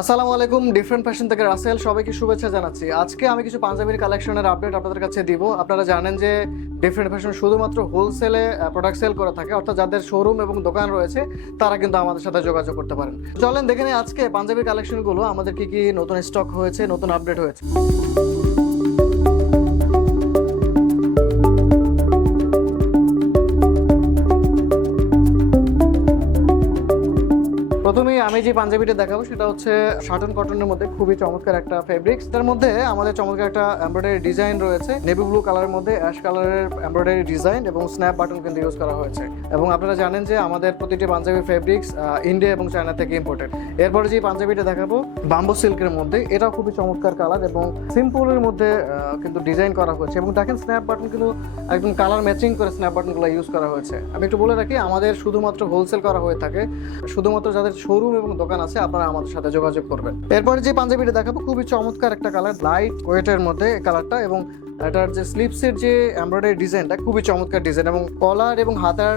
আসসালামু আলাইকুম, different fashion থেকে রাসেল সবাইকে শুভেচ্ছা জানাচ্ছি। আজকে আমি কিছু পাঞ্জাবির কালেকশনের আপডেট আপনাদের কাছে দিব। আপনারা জানেন যে ডিফারেন্ট ফ্যাশন শুধুমাত্র হোলসেলে প্রোডাক্ট সেল করে থাকে, অর্থাৎ যাদের শোরুম এবং দোকান রয়েছে তারা কিন্তু আমাদের সাথে যোগাযোগ করতে পারেন। চলেন দেখে নিই আজকে পাঞ্জাবির কালেকশনগুলো, আমাদের কি কি নতুন স্টক হয়েছে, নতুন আপডেট হয়েছে। প্রথমেই আমি যে পাঞ্জাবিটা দেখাবো সেটা হচ্ছে শার্টন কটনের মধ্যে খুবই চমৎকার একটা ফেব্রিক্স। তার মধ্যে আমাদের চমৎকার একটা এমব্রয়ডারি ডিজাইন রয়েছে, নেভি ব্লু কালারের মধ্যে অ্যাশ কালারের এমব্রয়ডারি ডিজাইন এবং স্ন্যাপ বাটন কিন্তু ইউজ করা হয়েছে। এবং আপনারা জানেন যে আমাদের প্রতিটি পাঞ্জাবি ফেব্রিক্স ইন্ডিয়া এবং চায়না থেকে ইম্পোর্টেড। এরপরে যে পাঞ্জাবিটা দেখাবো বাম্বো সিল্কের মধ্যে, এটাও খুবই চমৎকার কালার এবং সিম্পলের মধ্যে কিন্তু ডিজাইন করা হয়েছে। এবং দেখেন স্ন্যাপ বাটন কিন্তু একদম কালার ম্যাচিং করে স্ন্যাপ বাটনগুলো ইউজ করা হয়েছে। আমি একটু বলে রাখি, আমাদের শুধুমাত্র হোলসেল করা হয়ে থাকে, শুধুমাত্র যাদের শোরুম এবং দোকান আছে আপনারা আমাদের সাথে যোগাযোগ করবেন। এরপরে যে পাঞ্জাবিটা দেখাবো খুবই চমৎকার একটা কালার, লাইট ওয়েটের মধ্যে কালারটা, এবং এটার যে স্লিপসের যে এমব্রয়ডারি ডিজাইনটা খুবই চমৎকার ডিজাইন এবং কলার এবং হাতার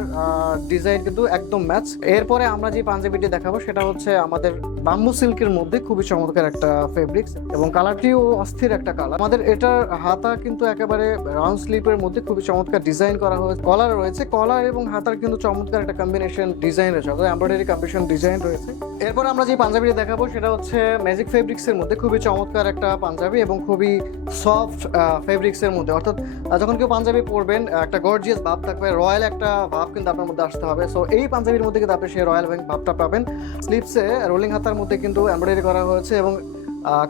ডিজাইন কিন্তু একদম ম্যাচ। এরপরে আমরা যে পাঞ্জাবিটি দেখাবো সেটা হচ্ছে আমাদের বাম্বু সিল্কের মধ্যে খুবই চমৎকার একটা ফেব্রিক্স এবং কালারটিও অস্থির একটা কালার। আমাদের এটার হাতা কিন্তু একেবারে রাউন্ড স্লিপের মধ্যে খুবই চমৎকার ডিজাইন করা হয়েছে, কলার রয়েছে, কলার এবং হাতার কিন্তু চমৎকার একটা কম্বিনেশন ডিজাইন রয়েছে, অর্থাৎ এমব্রয়ডারি কম্বিনেশন ডিজাইন রয়েছে। এরপর আমরা যে পাঞ্জাবিটি দেখাবো সেটা হচ্ছে ম্যাজিক ফেব্রিক্সের মধ্যে খুবই চমৎকার একটা পাঞ্জাবি এবং খুবই সফট ফেব্রিক্সের মধ্যে, অর্থাৎ যখন কেউ পাঞ্জাবি পরবেন একটা গর্জিয়াস ভাব থাকবে, রয়্যাল একটা ভাব কিন্তু আপনার মধ্যে আসতে হবে। সো এই পাঞ্জাবির মধ্যে কিন্তু আপনি সেই রয়্যাল ভাবটা পাবেন। স্লিপসে রোলিং হাতার মধ্যে কিন্তু এমব্রয়ডারি করা হয়েছে এবং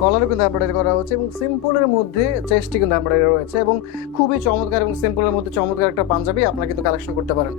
কলারও কিন্তু এমব্রয়ডারি করা হয়েছে এবং সিম্পলের মধ্যে চেস্টটি কিন্তু এমব্রয়ডারি রয়েছে এবং খুবই চমৎকার এবং সিম্পলের মধ্যে চমৎকার একটা পাঞ্জাবি আপনারা কিন্তু কালেকশন করতে পারেন।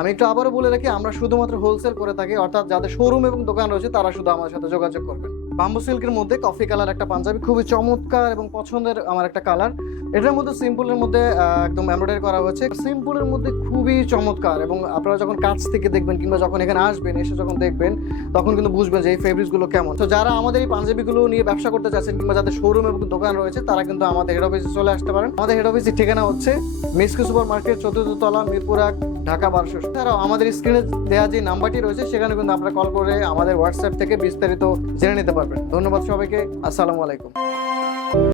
আমি একটু আবারও বলে রাখি, আমরা শুধুমাত্র হোলসেল করে থাকি, অর্থাৎ যাদের শোরুম এবং দোকান রয়েছে তারা শুধু আমাদের সাথে যোগাযোগ করবেন। বাম্বু সিল্কের মধ্যে কফি কালার একটা পাঞ্জাবি, খুবই চমৎকার এবং পছন্দের আমার একটা কালার। এটার মধ্যে সিম্পলের মধ্যে একদম এমব্রয়ডারি করা হয়েছে, সিম্পলের মধ্যে খুবই চমৎকার। এবং আপনারা যখন কাছ থেকে দেখবেন কিংবা যখন এখানে আসবেন, এসে যখন দেখবেন তখন কিন্তু বুঝবেন যে এই ফেব্রিক্সগুলো কেমন। তো যারা আমাদের এই পাঞ্জাবিগুলো নিয়ে ব্যবসা করতে চাচ্ছেন কিংবা যাদের শোরুম এবং দোকান রয়েছে তারা কিন্তু আমাদের হেড অফিসে চলে আসতে পারেন। আমাদের হেড অফিসের ঠিকানা হচ্ছে মিসকে সুপার মার্কেট, 4th তলা, মিরপুর 1, ঢাকা 1200। এছাড়াও আমাদের স্ক্রিনে দেওয়া যে নাম্বারটি রয়েছে সেখানে কিন্তু আপনারা কল করে আমাদের হোয়াটসঅ্যাপ থেকে বিস্তারিত জেনে নিতে পারবেন। ধন্যবাদ সবাইকে, আসসালামু আলাইকুম।